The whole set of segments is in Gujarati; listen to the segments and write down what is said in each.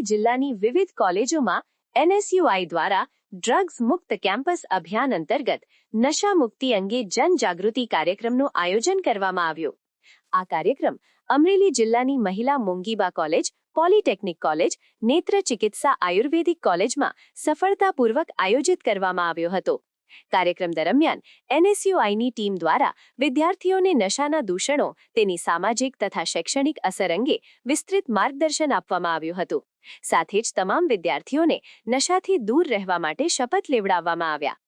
અમરેલી જિલ્લાની વિવિધ કોલેજોમાં એનએસયુઆઈ દ્વારા ડ્રગ્સ મુક્ત કેમ્પસ અભિયાન અંતર્ગત નશા મુક્તિ અંગે જનજાગૃતિ કાર્યક્રમનું આયોજન કરવામાં આવ્યું। આ કાર્યક્રમ અમરેલી જિલ્લાની મહિલા મોંગીબા કોલેજ, પોલિટેકનિક કોલેજ, નેત્ર ચિકિત્સા આયુર્વેદિક કોલેજમાં સફળતાપૂર્વક આયોજિત કરવામાં આવ્યો હતો। કાર્યક્રમ દરમિયાન એનએસયુઆઈની ટીમ દ્વારા વિદ્યાર્થીઓને નશાના દૂષણો, તેની સામાજિક તથા શૈક્ષણિક અસર અંગે વિસ્તૃત માર્ગદર્શન આપવામાં આવ્યું હતું। સાથે જ તમામ વિદ્યાર્થીઓને નશાથી દૂર રહેવા માટે શપથ લેવડાવવામાં આવ્યા।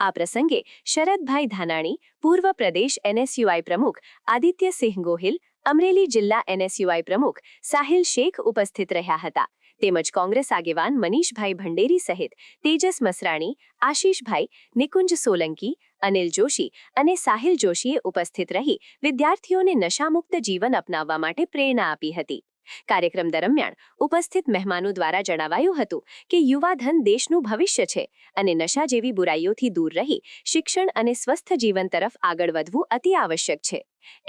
આ પ્રસંગે શરદભાઈ ધાનાણી, પૂર્વ પ્રદેશ એનએસયુઆઈ પ્રમુખ આદિત્યસિંહ ગોહિલ, અમરેલી જિલ્લા એનએસયુઆઈ પ્રમુખ સાહિલ શેખ ઉપસ્થિત રહ્યા હતા। તેમજ કોંગ્રેસ આગેવાન મનીષભાઈ ભંડેરી સહિત તેજસ મસરાણી, આશીષભાઈ, નિકુંજ સોલંકી, અનિલ જોશી અને સાહિલ જોશીએ ઉપસ્થિત રહી વિદ્યાર્થીઓને નશામુક્ત જીવન અપનાવવા માટે પ્રેરણા આપી હતી। કાર્યક્રમ દરમિયાન ઉપસ્થિત મહેમાનો દ્વારા જણાવાયું હતું કે યુવાધન દેશનું ભવિષ્ય છે અને નશા જેવી બુરાઈઓથી દૂર રહી શિક્ષણ અને સ્વસ્થ જીવન તરફ આગળ વધવું અતિ આવશ્યક છે।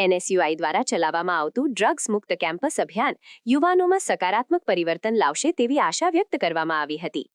એનએસયુઆઈ દ્વારા ચલાવવામાં આવતું ડ્રગ્સ મુક્ત કેમ્પસ અભિયાન યુવાનોમાં સકારાત્મક પરિવર્તન લાવશે તેવી આશા વ્યક્ત કરવામાં આવી હતી।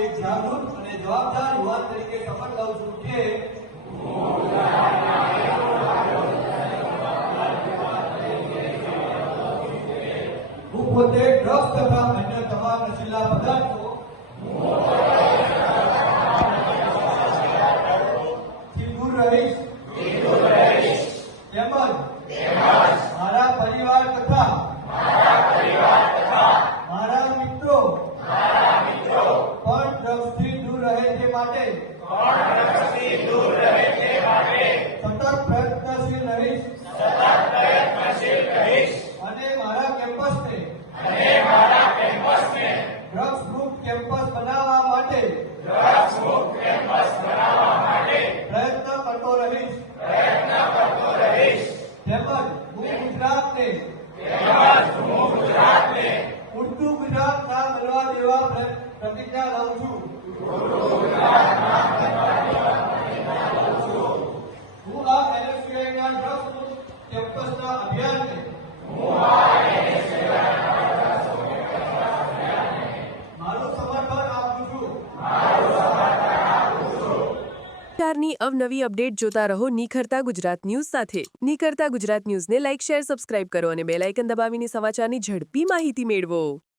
એક જાગૃત અને જવાબદાર યુવાન તરીકે શપથ લઉં છું કે હું પોતે ડ્રગ્સ તથા અન્ય તમામ નશીલા પદાર્થો થી દૂર રહીશ તેમજ મારા પરિવાર તથા મારા મિત્રો ડ્રગ્સથી દૂર રહે તે માટે સતત પ્રયત્નશીલ રહીશ અને મારા કેમ્પસને ડ્રગ્સ મુક્ત કેમ્પસ બનાવવા માટે પ્રયત્ન કરતો રહીશ તેમજ હું ગુજરાતને ઉડતું ગુજરાત ના બનવા દેવા પ્રતિજ્ઞા લઉં છું। હું આ એનએસયુઆઈના ડ્રગ્સ મુક્ત કેમ્પસના અભિયાનને મારું સમર્થન આપું છું। ની અવનવી અપડેટ જોતા રહો નિખરતા ગુજરાત ન્યૂઝ સાથે। નિખરતા ગુજરાત ન્યૂઝને લાઇક, શેર, સબસ્ક્રાઇબ કરો અને બેલ આઇકન દબાવીને સમાચારની ઝડપી માહિતી મેળવો।